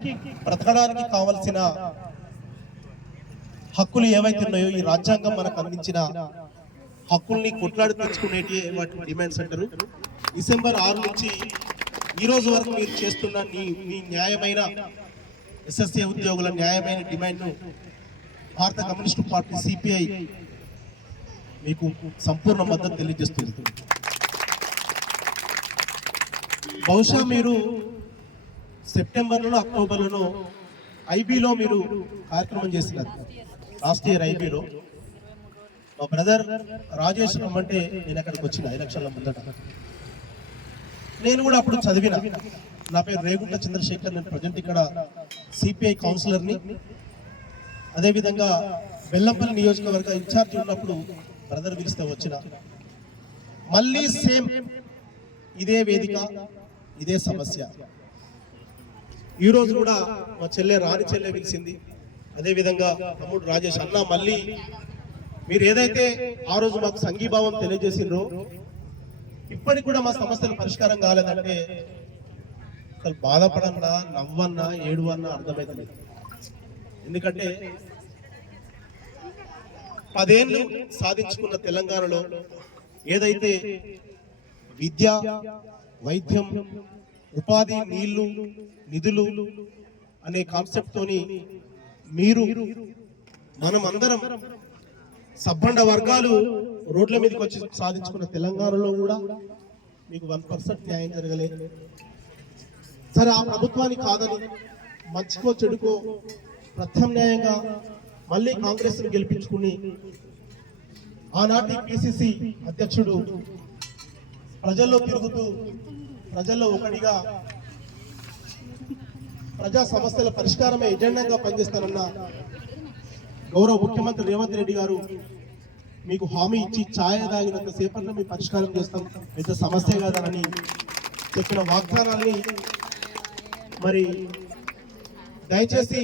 బ్రతకడానికి కావలసిన హక్కులు ఏవైతే ఉన్నాయో ఈ రాజ్యాంగం మనకు అందించిన హక్కుల్ని కొట్లాడి తెచ్చుకునేటి వాటి డిమాండ్స్ అంటారు. డిసెంబర్ 6 నుంచి ఈ రోజు వరకు మీరు చేస్తున్న మీ న్యాయమైన ఎస్ఎస్ఏ ఉద్యోగుల న్యాయమైన డిమాండ్ను భారత కమ్యూనిస్టు పార్టీ సిపిఐ మీకు సంపూర్ణ మద్దతు తెలియజేస్తుంది. బహుశా మీరు సెప్టెంబర్లో అక్టోబర్లో ఐబీలో మీరు కార్యక్రమం చేసినారు. లాస్ట్ ఇయర్ ఐబీలో మా బ్రదర్ రాజేష్ రమ్మంటే నేను అక్కడికి వచ్చిన ఎలక్షన్ల ముందట. నేను కూడా అప్పుడు చదివిన. నా పేరు రేగుంట చంద్రశేఖర్, నేను ప్రజెంట్ ఇక్కడ సిపిఐ కౌన్సిలర్ని. అదేవిధంగా బెల్లంపల్లి నియోజకవర్గ ఇన్ఛార్జ్ ఉన్నప్పుడు బ్రదర్ పిలిస్తే వచ్చిన. మళ్ళీ సేమ్ ఇదే వేదిక, ఇదే సమస్య. ఈరోజు కూడా మా రాణి చెల్లె పిలిచింది. అదేవిధంగా తమ్ముడు రాజేష్ అన్న, మళ్ళీ మీరు ఏదైతే ఆ రోజు మాకు సంఘీభావం తెలియజేసిండ్రో ఇప్పటికి కూడా మా సమస్యలు పరిష్కారం కాలేదంటే అసలు బాధపడన్నా, నవ్వన్నా, ఏడువన్నా అర్థమవుతుంది. ఎందుకంటే 10 ఏళ్ళు సాధించుకున్న తెలంగాణలో ఏదైతే విద్య, వైద్యం, ఉపాధి, నీళ్లు, నిధులు అనే కాన్సెప్ట్ తోని మీరు మనం అందరం సబ్బండ వర్గాలు రోడ్ల మీదకి వచ్చి సాధించుకున్న తెలంగాణలో కూడా మీకు 1% న్యాయం జరగలేదు. సరే, ఆ ప్రభుత్వాన్ని కాదని మంచికో చెడుకో ప్రత్యామ్నాయంగా మళ్ళీ కాంగ్రెస్ ను గెలిపించుకుని ఆనాటి పిసిసి అధ్యక్షుడు ప్రజల్లో తిరుగుతూ ప్రజల్లో ఒకటిగా ప్రజా సమస్యల పరిష్కారమే ఎజెండాగా పనిచేస్తానన్న గౌరవ ముఖ్యమంత్రి రేవంత్ రెడ్డి గారు మీకు హామీ ఇచ్చి ఛాయ తాగినంత సేపట్లో మేము పరిష్కారం చేస్తాం, పెద్ద సమస్య కాదని చెప్పిన వాగ్దానాన్ని మరి దయచేసి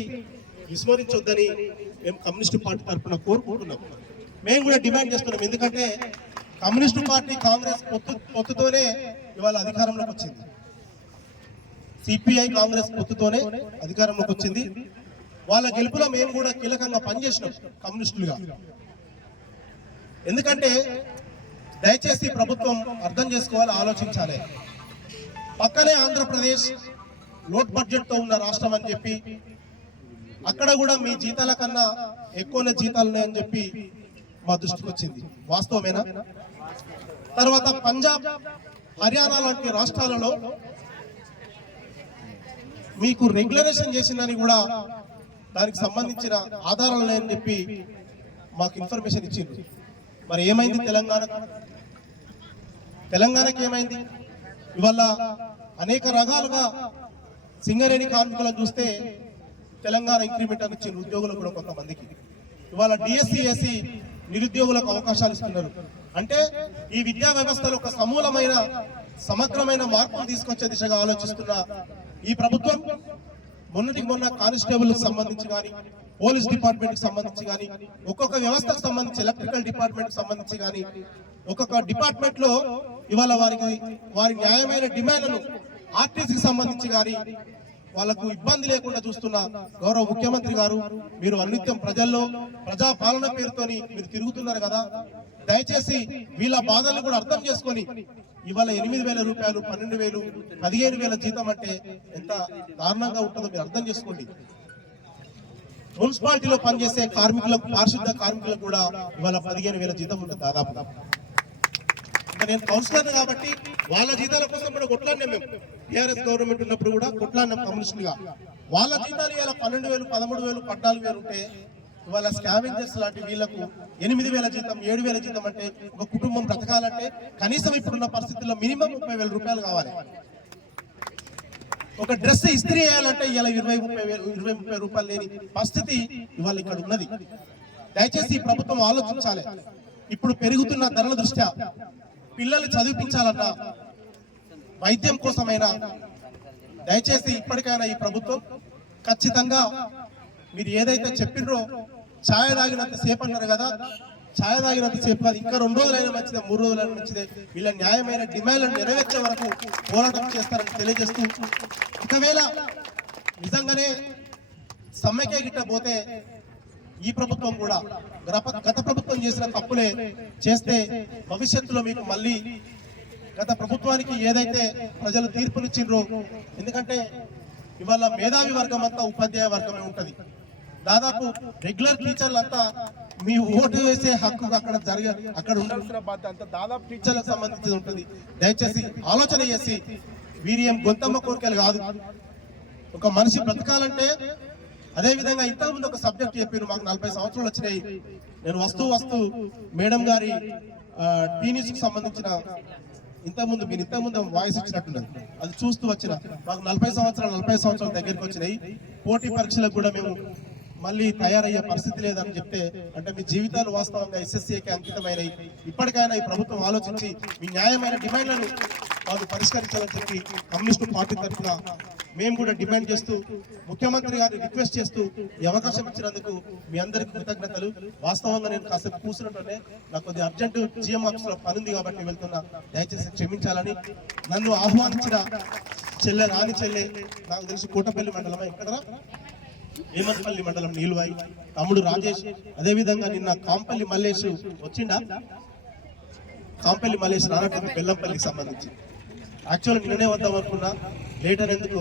విస్మరించొద్దని మేము కమ్యూనిస్టు పార్టీ తరఫున కోరుకుంటున్నాం. మేము కూడా డిమాండ్ చేస్తున్నాం. ఎందుకంటే కమ్యూనిస్టు పార్టీ కాంగ్రెస్ పొత్తుతోనే ఇవాళ అధికారంలోకి వచ్చింది. సిపిఐ కాంగ్రెస్ పొత్తుతోనే అధికారంలోకి వచ్చింది. వాళ్ళ గెలుపులో మేము కూడా కీలకంగా పనిచేసినాం కమ్యూనిస్టులుగా. ఎందుకంటే దయచేసి ప్రభుత్వం అర్థం చేసుకోవాలి, ఆలోచించాలి. పక్కనే ఆంధ్రప్రదేశ్ లోట్ బడ్జెట్ తో ఉన్న రాష్ట్రం అని చెప్పి అక్కడ కూడా మీ జీతాల కన్నా ఎక్కువనే జీతాలు ఉన్నాయని చెప్పి మా దృష్టికి వచ్చింది. వాస్తవమేనా? తర్వాత పంజాబ్, హర్యానా లాంటి రాష్ట్రాలలో మీకు రెగ్యులరేషన్ చేసిందని కూడా దానికి సంబంధించిన ఆధారాలు ఉన్నాయని చెప్పి మాకు ఇన్ఫర్మేషన్ ఇచ్చింది. మరి ఏమైంది తెలంగాణకి ఏమైంది? ఇవాళ అనేక రకాలుగా సింగరేణి కార్మికులను చూస్తే తెలంగాణ ఇంక్రిమెంట్ అని ఇచ్చిన ఉద్యోగులు కూడా కొంతమందికి ఇవాళ డిఎస్సి నిరుద్యోగులకు అవకాశాలు ఇస్తున్నారు. అంటే ఈ విద్యా వ్యవస్థలో ఒక సమూలమైన సమగ్రమైన మార్పులు తీసుకొచ్చే దిశగా ఆలోచిస్తున్న ఈ ప్రభుత్వం మొన్న కానిస్టేబుల్ సంబంధించి కానీ, పోలీస్ డిపార్ట్మెంట్ కి సంబంధించి కానీ, ఒక్కొక్క వ్యవస్థకు సంబంధించి ఎలక్ట్రికల్ డిపార్ట్మెంట్ కి సంబంధించి కానీ ఒక్కొక్క డిపార్ట్మెంట్ లో ఇవాళ వారి న్యాయమైన డిమాండ్లను ఆర్టీసీకి సంబంధించి కానీ వాళ్ళకు ఇబ్బంది లేకుండా చూస్తున్న గౌరవ ముఖ్యమంత్రి గారు, మీరు అనిత్యం ప్రజల్లో ప్రజా పాలన పేరుతోని మీరు తిరుగుతున్నారు కదా. దయచేసి వీళ్ళ బాధలను కూడా అర్థం చేసుకొని ఇవాళ 8,000 రూపాయలు, 12,000, 15,000 జీతం అంటే ఎంత దారుణంగా ఉంటుందో మీరు అర్థం చేసుకోండి. మున్సిపాలిటీలో పనిచేసే కార్మికులకు, పారిశుద్ధ కార్మికులకు కూడా ఇవాళ 15,000 జీతం ఉంటుంది దాదాపు. నేను కౌన్సిలర్ కాబట్టి వాళ్ళ జీతాల కోసం కూడా కొట్లాడినాం. మేము టీఆర్ఎస్ గవర్నమెంట్ ఉన్నప్పుడు కూడా కొట్లాడినాం కమ్యూనిస్టులుగా. వాళ్ళ జీతాలు ఇవాళ 12,000, 13,000, 14,000 ఉంటే ఇవాళ స్కావెంజర్స్ లాంటి వీళ్ళకు 8,000 జీతం, 7,000 జీతం అంటే ఒక కుటుంబం బ్రతకాలంటే కనీసం ఇప్పుడున్న పరిస్థితుల్లో మినిమం 30,000 రూపాయలు కావాలి. ఒక డ్రెస్ ఇస్త్రీ చేయాలంటే ఇలా 20-30 రూపాయలు లేని పరిస్థితి ఇవాళ ఇక్కడ ఉన్నది. దయచేసి ప్రభుత్వం ఆలోచించాలి. ఇప్పుడు పెరుగుతున్న ధరల దృష్ట్యా పిల్లల్ని చదివించాలన్నా, వైద్యం కోసమైనా దయచేసి ఇప్పటికైనా ఈ ప్రభుత్వం ఖచ్చితంగా మీరు ఏదైతే చెప్పినో ఛాయ తాగినంత సేపు అన్నారు కదా, ఛాయ తాగినంత సేపు కాదు, ఇంకా 2 రోజులైనా మంచిదే, 3 రోజులైనా మంచిదే, వీళ్ళ న్యాయమైన డిమాండ్లను నెరవేర్చే వరకు పోరాటం చేస్తారని తెలియజేస్తూ, ఒకవేళ నిజంగానే సమ్మెకే గిట్ట పోతే ఈ ప్రభుత్వం కూడా గత ప్రభుత్వం చేసిన తప్పులే చేస్తే భవిష్యత్తులో మీకు మళ్ళీ గత ప్రభుత్వానికి ఏదైతే ప్రజలు తీర్పునిచ్చిండ్రో, ఎందుకంటే ఇవాళ మేధావి వర్గం అంతా ఉపాధ్యాయ వర్గమే ఉంటది. దాదాపు రెగ్యులర్ టీచర్లు అంతా మీ ఓటు వేసే హక్కు అక్కడ ఉండాల్సిన బాధ్యత అంతా దాదాపు టీచర్లకు సంబంధించి ఉంటుంది. దయచేసి ఆలోచన చేసి వీరేం గొంతమ్మ కోరికలు కాదు. ఒక మనిషి బ్రతకాలంటే అదే విధంగా ఇంతకుముందు ఒక సబ్జెక్ట్ చెప్పారు, మాకు 40 సంవత్సరాలు వచ్చినాయి. నేను వస్తూ మేడం గారి టీనీస్ కు సంబంధించిన మీరు ఇంతకుముందు వాయిస్ ఇచ్చినట్టున్నది, అది చూస్తూ వచ్చిన మాకు 40 సంవత్సరాల దగ్గరికి వచ్చినాయి. పోటీ పరీక్షలకు కూడా మేము మళ్ళీ తయారయ్యే పరిస్థితి లేదని చెప్తే, అంటే మీ జీవితాలు వాస్తవంగా SSCకి అంకితమైనవి. ఇప్పటికైనా ఈ ప్రభుత్వం ఆలోచించి మీ న్యాయమైన డిమాండ్లను వాళ్ళు పరిష్కరించాలని చెప్పి కమ్యూనిస్టు పార్టీ తరఫున మేము కూడా డిమాండ్ చేస్తూ, ముఖ్యమంత్రి గారిని రిక్వెస్ట్ చేస్తూ ఈ అవకాశం ఇచ్చినందుకు మీ అందరికీ కృతజ్ఞతలు. వాస్తవంగా నేను కాసేపు కూర్చున్నట్టునే నాకు కొద్దిగా అర్జెంట్ GM ఆఫీస్ లో పని ఉంది కాబట్టి వెళ్తున్నా, దయచేసి క్షమించాలని. నన్ను ఆహ్వానించిన రాణి చెల్లె, నాకు తెలిసి కోటపల్లి మండలం ఎక్కడరా హేమంతపల్లి మండలం నీలువాయి తమ్ముడు రాజేష్, అదేవిధంగా నిన్న కాంపల్లి మల్లేష్ వచ్చిండా, కాంపల్లి మల్లేష్ రానట్టు బెల్లంపల్లికి సంబంధించి యాక్చువల్ నిన్ననే వద్దాం అనుకున్నా, లేటర్ ఎందుకు